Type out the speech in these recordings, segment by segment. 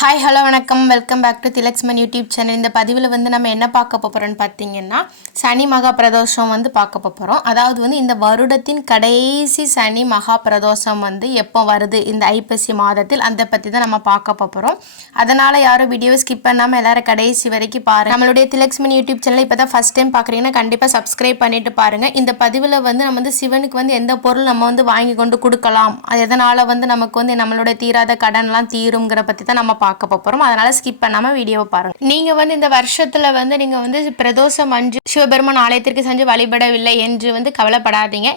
Hi hello வணக்கம் welcome back to Thilaksman YouTube channel. இந்த பதிவில் வந்து நம்ம என்ன பார்க்க போகிறோம்னு பார்த்தீங்கன்னா சனி மகா பிரதோஷம் வந்து பார்க்க போகிறோம். அதாவது வந்து இந்த வருடத்தின் கடைசி சனி மகா பிரதோஷம் வந்து எப்போ வருது இந்த ஐப்பசி மாதத்தில், அதை பற்றி தான் நம்ம பார்க்க போகிறோம். அதனால் யாரும் வீடியோ ஸ்கிப் பண்ணாமல் எல்லாரும் கடைசி வரைக்கும் பாருங்கள். நம்மளுடைய திலக்ஸ்மன் யூடியூப் சேனல் இப்போ தான் ஃபஸ்ட் டைம் பார்க்குறீங்கன்னா கண்டிப்பாக சப்ஸ்கிரைப் பண்ணிட்டு பாருங்கள். இந்த பதிவில் வந்து நம்ம வந்து சிவனுக்கு வந்து எந்த பொருள் நம்ம வந்து வாங்கி கொண்டு கொடுக்கலாம், எதனால் வந்து நமக்கு வந்து நம்மளுடைய தீராத கடன்லாம் தீருங்கிற பற்றி தான் நம்ம பார்க்க போகிறோம். அதனால ஸ்கிப் பண்ணாம வீடியோவை பாருங்க. நீங்க வந்து இந்த வருஷத்துல வந்து நீங்க வந்து பிரதோஷம் அன்று சிவபெருமான் ஆலயத்திற்கு சென்று வழிபடவில்லை என்று வந்து கவலைப்படாதீங்க.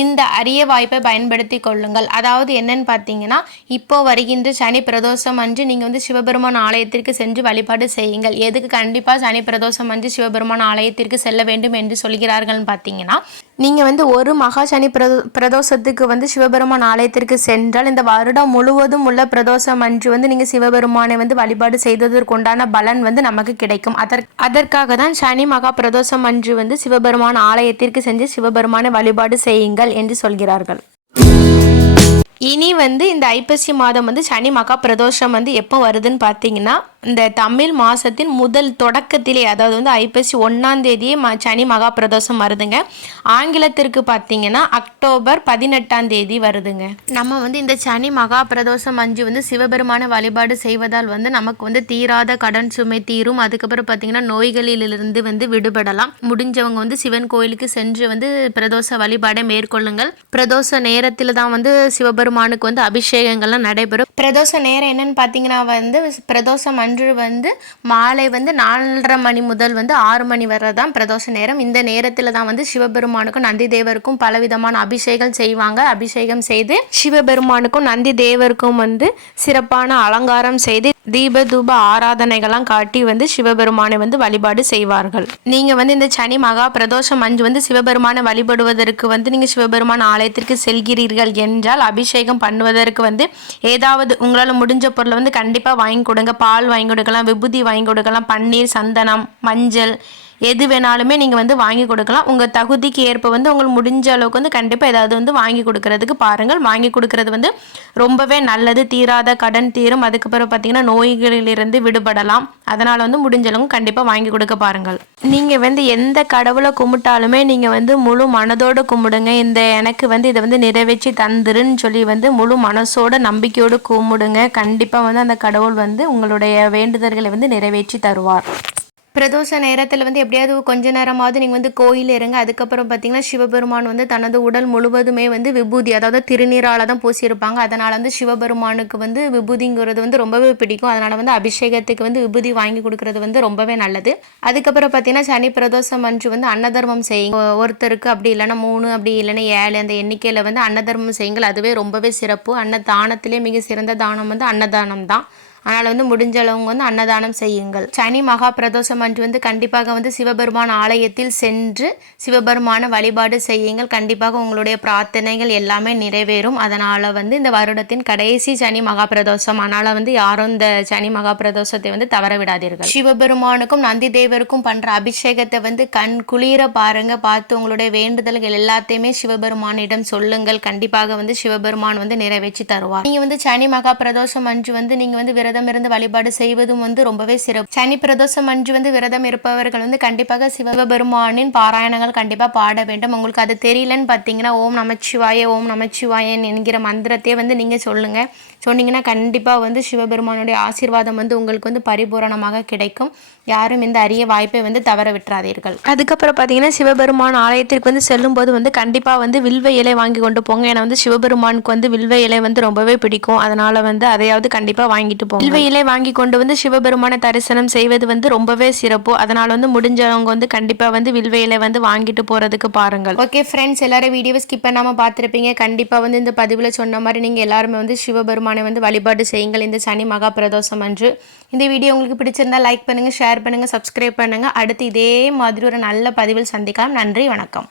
இந்த அரிய வாய்ப்பை பயன்படுத்தி கொள்ளுங்கள். அதாவது என்னன்னு பார்த்தீங்கன்னா, இப்போ வருகின்ற சனி பிரதோஷம் அன்று நீங்கள் வந்து சிவபெருமான் ஆலயத்திற்கு சென்று வழிபாடு செய்யுங்கள். எதுக்கு கண்டிப்பாக சனி பிரதோஷம் அன்று சிவபெருமான் ஆலயத்திற்கு செல்ல வேண்டும் என்று சொல்கிறார்கள்னு பார்த்தீங்கன்னா, நீங்கள் வந்து ஒரு மகா சனி பிரதோஷத்துக்கு வந்து சிவபெருமான் ஆலயத்திற்கு சென்றால் இந்த வருடம் முழுவதும் உள்ள பிரதோஷம் அன்று வந்து நீங்கள் சிவபெருமானை வந்து வழிபாடு செய்ததற்கு உண்டான பலன் வந்து நமக்கு கிடைக்கும். அதற்காக தான் சனி மகா பிரதோஷம் அன்று வந்து சிவபெருமான் ஆலயத்திற்கு சென்று சிவபெருமானை வழிபாடு செய்யுங்கள் என்று சொல்கிறார்கள். இனி வந்து இந்த ஐப்பசி மாதம் வந்து சனி மகா பிரதோஷம் வந்து எப்போ வருதுன்னு பார்த்தீங்கன்னா, இந்த தமிழ் மாதத்தின் முதல் தொடக்கத்திலே, அதாவது வந்து ஐப்பசி 1ஆம் தேதியே சனி மகா பிரதோஷம் வருதுங்க. ஆங்கிலத்திற்கு பார்த்தீங்கன்னா அக்டோபர் 18ஆம் தேதி வருதுங்க. நம்ம வந்து இந்த சனி மகா பிரதோஷம் அஞ்சு வந்து சிவபெருமான வழிபாடு செய்வதால் வந்து நமக்கு வந்து தீராத கடன் சுமை தீரும். அதுக்கப்புறம் பார்த்தீங்கன்னா நோய்களிலிருந்து வந்து விடுபடலாம். முடிஞ்சவங்க வந்து சிவன் கோயிலுக்கு சென்று வந்து பிரதோஷ வழிபாடை மேற்கொள்ளுங்கள். பிரதோஷ நேரத்தில் தான் வந்து சிவபெருமானுக்கு வந்து அபிஷேகங்கள்லாம் நடைபெறும். பிரதோஷ நேரம் என்னன்னு பார்த்தீங்கன்னா வந்து பிரதோஷம் அன்று வந்து மாலை வந்து 4:30 மணி முதல் வந்து 6 மணி வரை தான் பிரதோஷ நேரம். இந்த நேரத்தில் தான் வந்து சிவபெருமானுக்கும் நந்தி தேவருக்கும் பலவிதமான அபிஷேகம் செய்வாங்க. அபிஷேகம் செய்து சிவபெருமானுக்கும் நந்தி தேவருக்கும் வந்து சிறப்பான அலங்காரம் செய்து தீப தூப ஆராதனைகள்லாம் காட்டி வந்து சிவபெருமானை வந்து வழிபாடு செய்வார்கள். நீங்கள் வந்து இந்த சனி மகா பிரதோஷம் அன்று வந்து சிவபெருமானை வழிபடுவதற்கு வந்து நீங்கள் சிவபெருமான் ஆலயத்திற்கு செல்கிறீர்கள் என்றால் அபிஷேகம் பண்ணுவதற்கு வந்து ஏதாவது உங்களால் முடிஞ்ச பொருளை வந்து கண்டிப்பாக வாங்கி கொடுங்க. பால் வாங்கி கொடுக்கலாம், விபூதி வாங்கி கொடுக்கலாம், பன்னீர், சந்தனம், மஞ்சள், எது வேணாலுமே நீங்கள் வந்து வாங்கி கொடுக்கலாம். உங்கள் தகுதிக்கு ஏற்ப வந்து உங்களுக்கு முடிஞ்ச அளவுக்கு வந்து கண்டிப்பாக ஏதாவது வந்து வாங்கி கொடுக்கறதுக்கு பாருங்கள். வாங்கி கொடுக்கறது வந்து ரொம்பவே நல்லது. தீராத கடன் தீரும். அதுக்கப்புறம் பார்த்தீங்கன்னா நோய்களிலிருந்து விடுபடலாம். அதனால் வந்து முடிஞ்ச அளவுக்கு கண்டிப்பாக வாங்கி கொடுக்க பாருங்கள். நீங்கள் வந்து எந்த கடவுளை கும்பிட்டாலுமே நீங்கள் வந்து முழு மனதோடு கும்பிடுங்க. இந்த எனக்கு வந்து இதை வந்து நிறைவேற்றி தந்துருன்னு சொல்லி வந்து முழு மனசோட நம்பிக்கையோடு கும்பிடுங்க. கண்டிப்பாக வந்து அந்த கடவுள் வந்து உங்களுடைய வேண்டுதல்களை வந்து நிறைவேற்றி தருவார். பிரதோஷ நேரத்தில் வந்து எப்படியாவது கொஞ்ச நேரமாவது நீங்கள் வந்து கோயில் இருங்க. அதுக்கப்புறம் பார்த்தீங்கன்னா சிவபெருமான் வந்து தனது உடல் முழுவதுமே வந்து விபூதி, அதாவது திருநீரால் தான் பூசியிருப்பாங்க. அதனால் வந்து சிவபெருமானுக்கு வந்து விபூதிங்கிறது வந்து ரொம்பவே பிடிக்கும். அதனால் வந்து அபிஷேகத்துக்கு வந்து விபூதி வாங்கி கொடுக்கறது வந்து ரொம்பவே நல்லது. அதுக்கப்புறம் பார்த்தீங்கன்னா சனி பிரதோஷம் அன்று வந்து அன்னதர்மம் செய்யுங்க. ஒருத்தருக்கு அப்படி இல்லைன்னா 3, அப்படி இல்லைன்னா 7 அந்த எண்ணிக்கையில் வந்து அன்னதர்மம் செய்யுங்கள். அதுவே ரொம்பவே சிறப்பு. அன்னதானத்திலே மிக சிறந்த தானம் வந்து அன்னதானம் தான். அதனால் வந்து முடிஞ்ச அளவுங்க வந்து அன்னதானம் செய்யுங்கள். சனி மகா பிரதோஷம் அன்று வந்து கண்டிப்பாக வந்து சிவபெருமான் ஆலயத்தில் சென்று சிவபெருமான வழிபாடு செய்யுங்கள். கண்டிப்பாக உங்களுடைய பிரார்த்தனைகள் எல்லாமே நிறைவேறும். அதனால் வந்து இந்த வருடத்தின் கடைசி சனி மகா பிரதோஷம், அதனால் வந்து யாரும் இந்த சனி மகா பிரதோஷத்தை வந்து தவற விடாதீர்கள். சிவபெருமானுக்கும் நந்தி தேவருக்கும் பண்ணுற அபிஷேகத்தை வந்து கண் குளிர பாருங்க. பார்த்து உங்களுடைய வேண்டுதல்கள் எல்லாத்தையுமே சிவபெருமானிடம் சொல்லுங்கள். கண்டிப்பாக வந்து சிவபெருமான் வந்து நிறைவேற்றி தருவார். நீங்கள் வந்து சனி மகா பிரதோஷம் அன்று வந்து நீங்கள் வந்து விரதம் இருந்து வழிபாடு செய்வதும் வந்து ரொம்பவே சிறப்பு. சனி பிரதோஷம் அன்று வந்து விரதம் இருப்பவர்கள் வந்து கண்டிப்பாக சிவபெருமானின் பாராயணங்கள் கண்டிப்பாக பாட வேண்டும். உங்களுக்கு அது தெரியலன்னு பார்த்தீங்கன்னா ஓம் நமச்சிவாய ஓம் நமச்சிவாயன் என்கிற மந்திரத்தையே வந்து நீங்கள் சொன்னீங்கன்னா கண்டிப்பாக வந்து சிவபெருமானுடைய ஆசீர்வாதம் வந்து உங்களுக்கு வந்து பரிபூரணமாக கிடைக்கும். யாரும் இந்த அரிய வாய்ப்பை வந்து தவற விட்டுறாதீர்கள். அதுக்கப்புறம் பார்த்தீங்கன்னா சிவபெருமான் ஆலயத்திற்கு வந்து செல்லும்போது வந்து கண்டிப்பாக வந்து வில்வ இலை வாங்கி கொண்டு போங்க. ஏன்னா வந்து சிவபெருமானுக்கு வந்து வில்வ இலை வந்து ரொம்பவே பிடிக்கும். அதனால் வந்து அதையாவது கண்டிப்பாக வாங்கிட்டு போங்க. வில்வ இலை வாங்கி கொண்டு வந்து சிவபெருமான தரிசனம் செய்வது வந்து ரொம்பவே சிறப்பு. அதனால் வந்து முடிஞ்சவங்க வந்து கண்டிப்பாக வந்து வில்வ இலை வந்து வாங்கிட்டு போகிறதுக்கு பாருங்கள். ஓகே ஃப்ரெண்ட்ஸ், எல்லாரும் வீடியோவை ஸ்கிப் பண்ணாமல் பார்த்துருப்பீங்க. கண்டிப்பாக வந்து இந்த பதிவில் சொன்ன மாதிரி நீங்கள் எல்லாருமே வந்து சிவபெருமானை வந்து வழிபாடு செய்யுங்கள் இந்த சனி மகா பிரதோஷம் அன்று. இந்த வீடியோ உங்களுக்கு பிடிச்சிருந்தா லைக் பண்ணுங்கள், ஷேர் பண்ணுங்கள், சப்ஸ்கிரைப் பண்ணுங்கள். அடுத்து இதே மாதிரி ஒரு நல்ல பதிவில் சந்திக்கலாம். நன்றி, வணக்கம்.